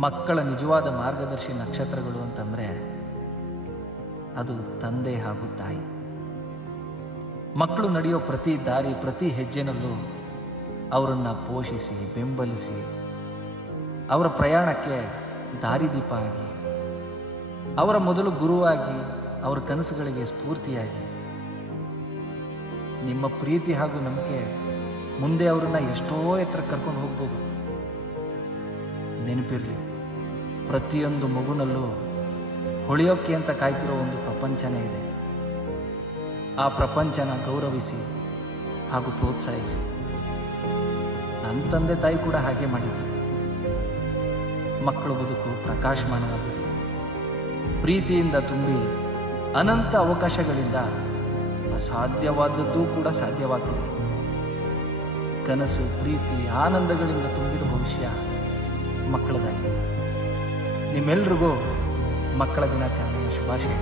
ಮಕ್ಕಳ ನಿಜವಾದ ಮಾರ್ಗದರ್ಶಿ ನಕ್ಷತ್ರಗಳು ಅಂತಂದರೆ ಅದು ತಂದೆ ಹಾಗೂ ತಾಯಿ. ಮಕ್ಕಳು ನಡೆಯೋ ಪ್ರತಿ ದಾರಿ, ಪ್ರತಿ ಹೆಜ್ಜೆನಲ್ಲೂ ಅವರನ್ನು ಪೋಷಿಸಿ, ಬೆಂಬಲಿಸಿ, ಅವರ ಪ್ರಯಾಣಕ್ಕೆ ದಾರಿದೀಪ ಆಗಿ, ಅವರ ಮೊದಲು ಗುರುವಾಗಿ, ಅವರ ಕನಸುಗಳಿಗೆ ಸ್ಫೂರ್ತಿಯಾಗಿ, ನಿಮ್ಮ ಪ್ರೀತಿ ಹಾಗೂ ನಂಬಿಕೆ ಮುಂದೆ ಅವರನ್ನು ಎಷ್ಟೋ ಎತ್ತರ ಕರ್ಕೊಂಡು ಹೋಗ್ಬೋದು. ನೆನಪಿರಲಿ, ಪ್ರತಿಯೊಂದು ಮಗುನಲ್ಲೂ ಹೊಳೆಯೋಕ್ಕೆ ಅಂತ ಕಾಯ್ತಿರೋ ಒಂದು ಪ್ರಪಂಚನೇ ಇದೆ. ಆ ಪ್ರಪಂಚನ ಗೌರವಿಸಿ ಹಾಗೂ ಪ್ರೋತ್ಸಾಹಿಸಿ. ನನ್ನ ತಂದೆ ತಾಯಿ ಕೂಡ ಹಾಗೆ ಮಾಡಿದ್ದು. ಮಕ್ಕಳು ಬದುಕು ಪ್ರಕಾಶಮಾನವಾಗಿರಲಿ, ಪ್ರೀತಿಯಿಂದ ತುಂಬಿ ಅನಂತ ಅವಕಾಶಗಳಿಂದ ಅಸಾಧ್ಯವಾದದ್ದೂ ಕೂಡ ಸಾಧ್ಯವಾಗ್ತದೆ. ಕನಸು, ಪ್ರೀತಿ, ಆನಂದಗಳಿಂದ ತುಂಬಿದ ಭವಿಷ್ಯ ಮಕ್ಕಳದಾಗಿ. ನಿಮ್ಮೆಲ್ರಿಗೂ ಮಕ್ಕಳ ದಿನಾಚರಣೆಯ ಶುಭಾಶಯ.